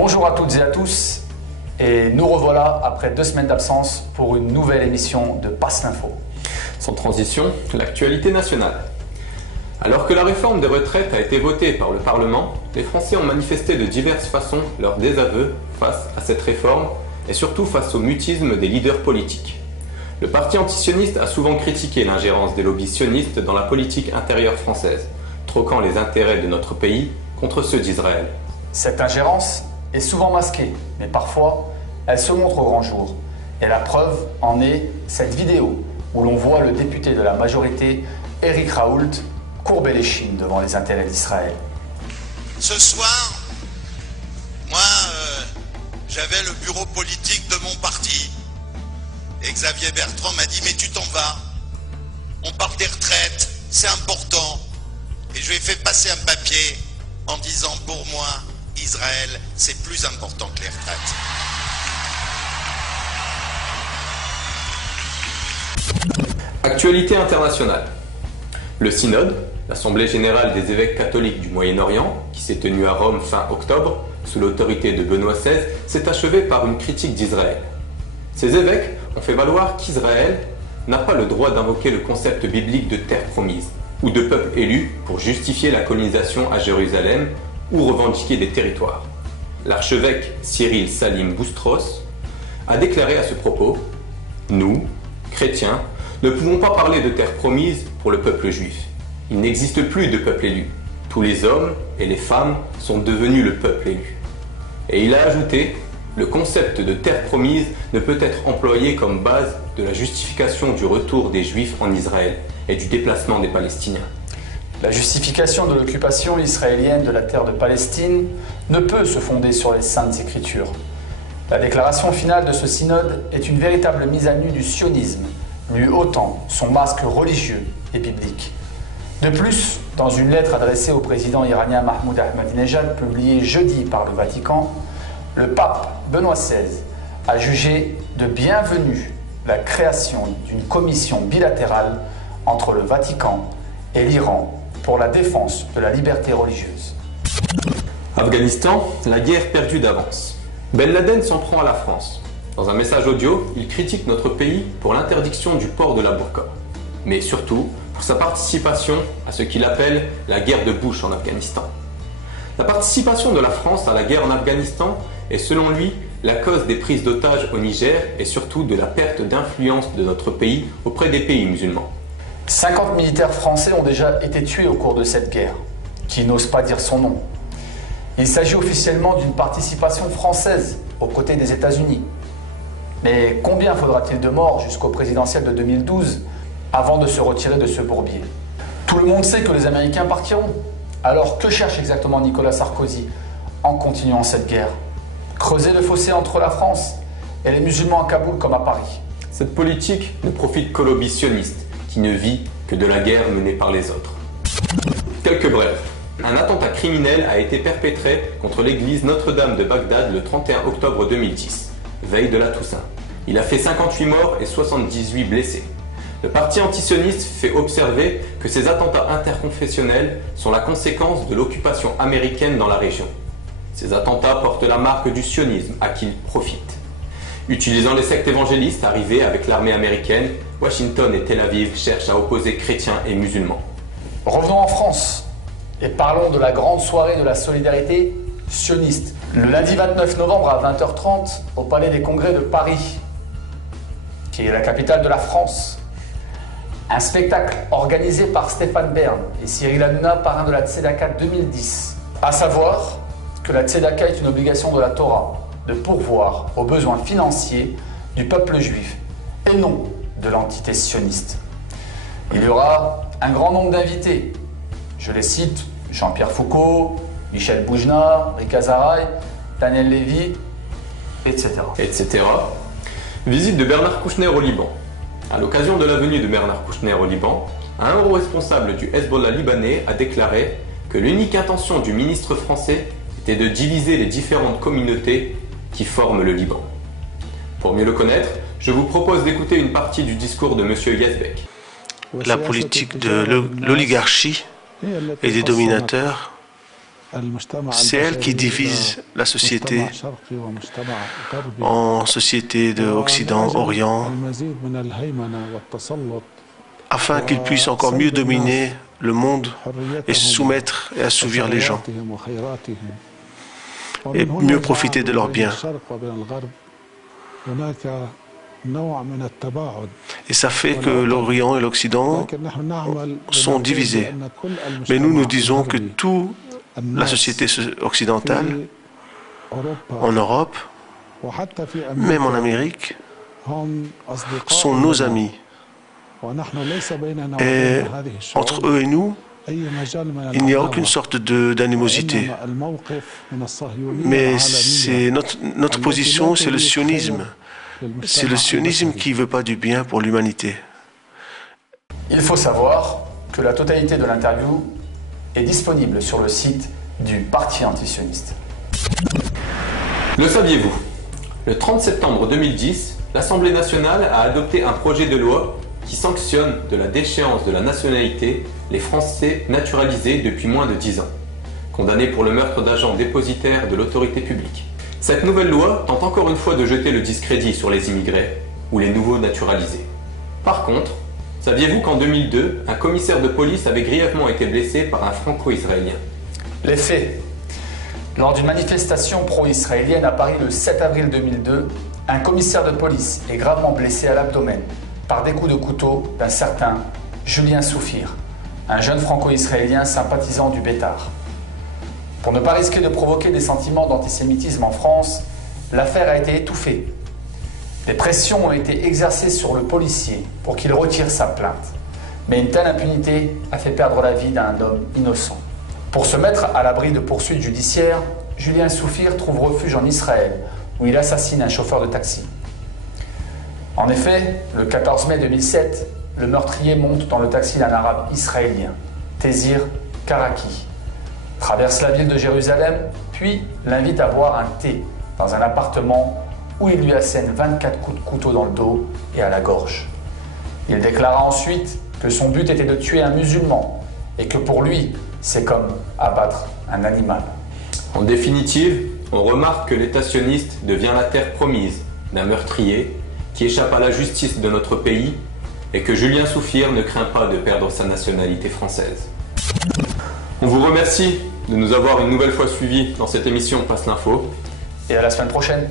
Bonjour à toutes et à tous, et nous revoilà après 2 semaines d'absence pour une nouvelle émission de Passe l'Info. Sans transition, l'actualité nationale. Alors que la réforme des retraites a été votée par le Parlement, les Français ont manifesté de diverses façons leur désaveu face à cette réforme et surtout face au mutisme des leaders politiques. Le parti antisioniste a souvent critiqué l'ingérence des lobbies sionistes dans la politique intérieure française, troquant les intérêts de notre pays contre ceux d'Israël. Cette ingérence est souvent masquée, mais parfois elle se montre au grand jour. Et la preuve en est cette vidéo où l'on voit le député de la majorité, Éric Raoult, courber l'échine devant les intérêts d'Israël. Ce soir, moi, j'avais le bureau politique de mon parti. Et Xavier Bertrand m'a dit, mais tu t'en vas. On parle des retraites, c'est important. Et je lui ai fait passer un papier en disant, pour moi, Israël, c'est plus important que les retraites. Actualité internationale. Le Synode, l'Assemblée générale des évêques catholiques du Moyen-Orient, qui s'est tenue à Rome fin octobre, sous l'autorité de Benoît XVI, s'est achevé par une critique d'Israël. Ces évêques ont fait valoir qu'Israël n'a pas le droit d'invoquer le concept biblique de terre promise, ou de peuple élu pour justifier la colonisation à Jérusalem ou revendiquer des territoires. L'archevêque Cyril Salim Boustros a déclaré à ce propos « Nous, chrétiens, ne pouvons pas parler de terre promise pour le peuple juif. Il n'existe plus de peuple élu. Tous les hommes et les femmes sont devenus le peuple élu. » Et il a ajouté « Le concept de terre promise ne peut être employé comme base de la justification du retour des Juifs en Israël et du déplacement des Palestiniens. » La justification de l'occupation israélienne de la terre de Palestine ne peut se fonder sur les Saintes Écritures. La déclaration finale de ce synode est une véritable mise à nu du sionisme, lui ôtant son masque religieux et biblique. De plus, dans une lettre adressée au président iranien Mahmoud Ahmadinejad, publiée jeudi par le Vatican, le pape Benoît XVI a jugé de bienvenue la création d'une commission bilatérale entre le Vatican et l'Iran pour la défense de la liberté religieuse. Afghanistan, la guerre perdue d'avance. Ben Laden s'en prend à la France. Dans un message audio, il critique notre pays pour l'interdiction du port de la burqa, mais surtout pour sa participation à ce qu'il appelle la guerre de Bush en Afghanistan. La participation de la France à la guerre en Afghanistan est selon lui la cause des prises d'otages au Niger et surtout de la perte d'influence de notre pays auprès des pays musulmans. 50 militaires français ont déjà été tués au cours de cette guerre, qui n'ose pas dire son nom. Il s'agit officiellement d'une participation française aux côtés des États-Unis. Mais combien faudra-t-il de morts jusqu'au présidentiel de 2012 avant de se retirer de ce bourbier? Tout le monde sait que les Américains partiront. Alors que cherche exactement Nicolas Sarkozy en continuant cette guerre? Creuser le fossé entre la France et les musulmans à Kaboul comme à Paris. Cette politique ne profite qu'au lobby sioniste, qui ne vit que de la guerre menée par les autres. Quelques brefs. Un attentat criminel a été perpétré contre l'église Notre-Dame de Bagdad le 31 octobre 2010, veille de la Toussaint. Il a fait 58 morts et 78 blessés. Le parti antisioniste fait observer que ces attentats interconfessionnels sont la conséquence de l'occupation américaine dans la région. Ces attentats portent la marque du sionisme à qui ils profitent. Utilisant les sectes évangélistes arrivées avec l'armée américaine, Washington et Tel Aviv cherchent à opposer chrétiens et musulmans. Revenons en France et parlons de la grande soirée de la solidarité sioniste. Le lundi 29 novembre à 20h30 au Palais des Congrès de Paris, qui est la capitale de la France. Un spectacle organisé par Stéphane Bern et Cyril Hanouna, parrain de la Tzedaka 2010. À savoir que la Tzedaka est une obligation de la Torah de pourvoir aux besoins financiers du peuple juif et non de l'entité sioniste. Il y aura un grand nombre d'invités. Je les cite: Jean-Pierre Foucault, Michel Boujna, Rika Zaraï, Daniel Lévy, etc. Visite de Bernard Kouchner au Liban. À l'occasion de la venue de Bernard Kouchner au Liban, un haut responsable du Hezbollah libanais a déclaré que l'unique intention du ministre français était de diviser les différentes communautés qui forment le Liban. Pour mieux le connaître, je vous propose d'écouter une partie du discours de M. Yazbek. La politique de l'oligarchie et des dominateurs C'est elle qui divise la société en société d'Occident, Orient, afin qu'ils puissent encore mieux dominer le monde et soumettre et assouvir les gens et mieux profiter de leurs biens. Et ça fait que l'Orient et l'Occident sont divisés. Mais nous disons que toute la société occidentale, en Europe, même en Amérique, sont nos amis. Et entre eux et nous, il n'y a aucune sorte d'animosité. Mais notre position, c'est le sionisme. C'est le sionisme qui ne veut pas du bien pour l'humanité. Il faut savoir que la totalité de l'interview est disponible sur le site du Parti antisioniste. Le saviez-vous? Le 30 septembre 2010, l'Assemblée nationale a adopté un projet de loi qui sanctionne de la déchéance de la nationalité les Français naturalisés depuis moins de 10 ans, condamnés pour le meurtre d'agents dépositaires de l'autorité publique. Cette nouvelle loi tente encore une fois de jeter le discrédit sur les immigrés ou les nouveaux naturalisés. Par contre, saviez-vous qu'en 2002, un commissaire de police avait grièvement été blessé par un franco-israélien? Les faits. Lors d'une manifestation pro-israélienne à Paris le 7 avril 2002, un commissaire de police est gravement blessé à l'abdomen par des coups de couteau d'un certain Julien Soufir, un jeune franco-israélien sympathisant du Bétard. Pour ne pas risquer de provoquer des sentiments d'antisémitisme en France, l'affaire a été étouffée. Des pressions ont été exercées sur le policier pour qu'il retire sa plainte. Mais une telle impunité a fait perdre la vie d'un homme innocent. Pour se mettre à l'abri de poursuites judiciaires, Julien Soufir trouve refuge en Israël, où il assassine un chauffeur de taxi. En effet, le 14 mai 2007, le meurtrier monte dans le taxi d'un arabe israélien, Tezir Karaki, traverse la ville de Jérusalem, puis l'invite à boire un thé dans un appartement où il lui assène 24 coups de couteau dans le dos et à la gorge. Il déclara ensuite que son but était de tuer un musulman et que pour lui, c'est comme abattre un animal. En définitive, on remarque que l'État sioniste devient la terre promise d'un meurtrier qui échappe à la justice de notre pays et que Julien Soufir ne craint pas de perdre sa nationalité française. On vous remercie de nous avoir une nouvelle fois suivis dans cette émission Passe l'info. Et à la semaine prochaine.